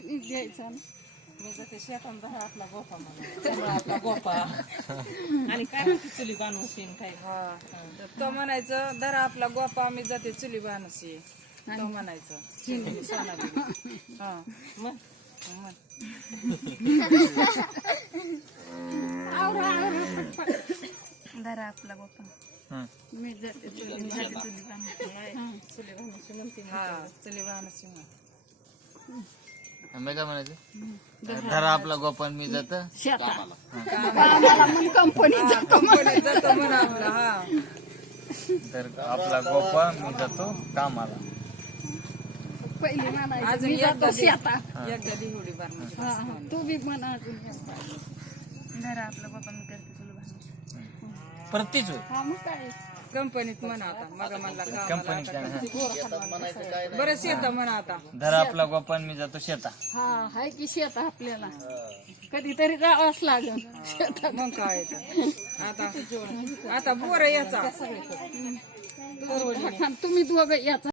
घ्यायचा मी जाते शेतात धरा आपला गोपा म्हणा आपला गोपा आणि काय चुली बांधून काय तो म्हणायचं धरा आपला गोपा मी जाते चुली बाणूशी तो म्हणायचं हा मग धरा आपला गोपा मी जाते चुली चुली बांधून म्हणते हा चुली बाणूशी मी काय म्हणायचं धरा आपला गोपान मी जात शेतात कामाला मग कंपनीत जातो जातो म्हणा आपला हा तर आपला गोपा मी जातो कामाला. पहिली म्हणायची अजून मी जातो एकदा शेतात एकदा दिहुडी बार हा, तू बी म्हणा अजून धरा आपला गोपा मी करते तुला परत तीच होय. हा मग काय कंपनीत म्हणा आता मग म्हणला कंपनीत कामाला बरं शेत म्हणा आता धरा आपला गोपान मी जातो शेता. हा हाय की शेत आपल्याला कधीतरी जावंच लागेल शेतात मग काय आता आता बोर याचा तुम्ही दोघं याचा